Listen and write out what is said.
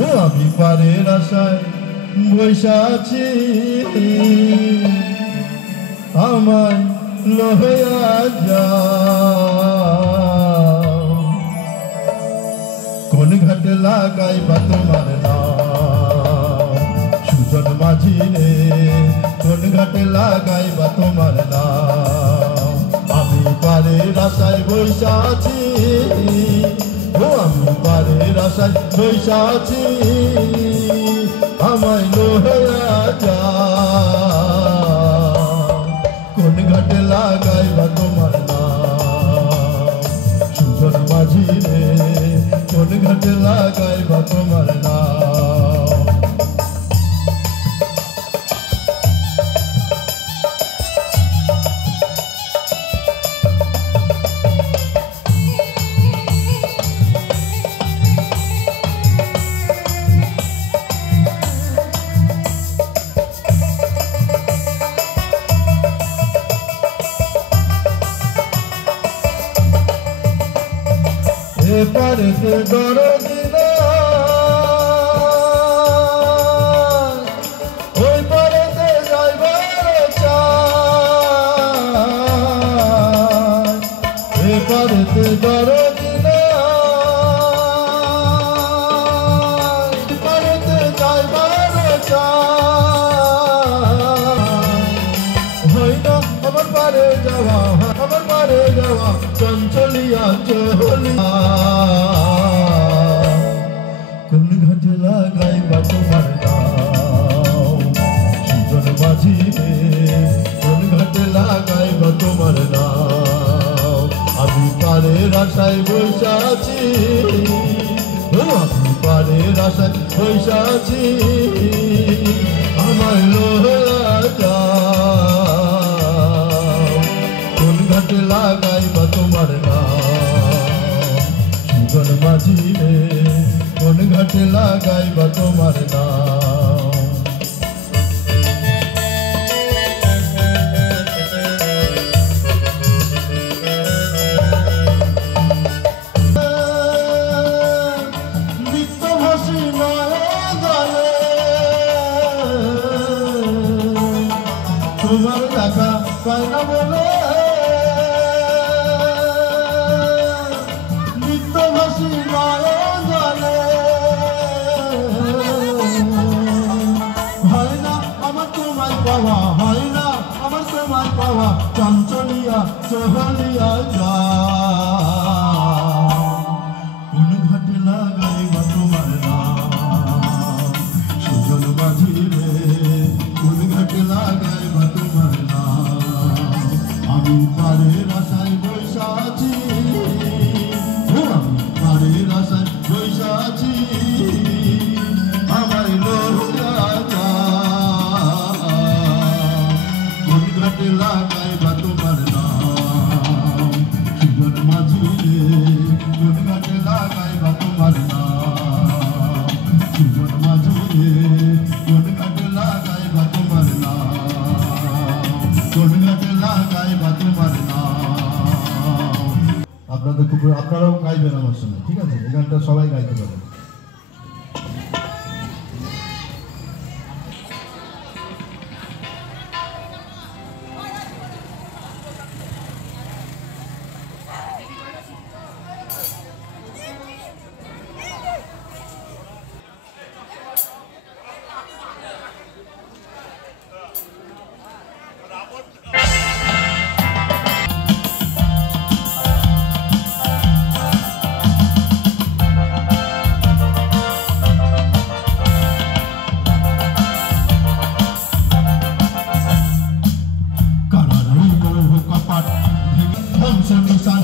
ও আমি পারের আশায় বৈশা আছি, আমায় লহয়া যাও। কোন ঘাটে লাগাইবা তোমার নাম সুজন মাঝি রে, কোন ঘাটে লাগাইবা তোমার নাম। আমি পারের আশায় বৈশা আছি, ও আমি পারের আশায় বৈশা আছি, আমায় লহয়া যাও। কোন ঘাটে লাগাইবা তোমার নাম সুজন মাঝি রে, কোন ঘাটে লাগাইবা তোমার নাম। এপারেতে দরদি না, ওই পারেতে যাইবার চাই। এপারেতে দরদি না, ওই পারেতে যাইবার চাই। হয় না আমার পারে যাওয়া, আমার পারে যাওয়া চঞ্চলিয়া চহলিয়া। কোন ঘাটে লাগাইবা তোমার নাম সুজন মাঝি রে, কোন ঘাটে লাগাইবা তোমার নাম। আমি পারের আশায় বৈশা আছি, ও আমি পারের আশায় বৈশা আছি, আমায় লহয়া যাও। কোন ঘাটে লাগাইবা তোমার নাম সুজন মাঝি রে, কোন ঘাটে লাগাইবা তোমার নাম। নিত্যভাসী নয়ন জলে তোমার দেখা পায় না বলে, নিত্যভাসী নয়ন জলে হয় না আমার তোমায় পাওয়া, হয় না আমার তোমায় পাওয়া চঞ্চলিয়া চহলিয়া যা। কোন ঘাটে লাগাইবা তোমার নাম সুজন মাঝি রে, কোন ঘাটে লাগাইবা তোমার নাম। আমি পারের আশায় বৈশা আছি, ও আমি পারের আশায় বৈশা আছি, আমায় লহয়া যাও। কোন ঘাটে লাগাইবা তোমার নাম সুজন মাঝি রে, কোন ঘাটে লাগাইবা তোমার নাম সুজন মাঝি রে, কোন ঘাটে লাগাইবা তোমার নাম, কোন ঘাটে লাগাইবা তোমার নাম। আপনাদের খুব, আপনারাও গাইবেন আমার সঙ্গে, ঠিক আছে? এই গানটা সবাই গাইতে পারেন। ধ্বংস নিশান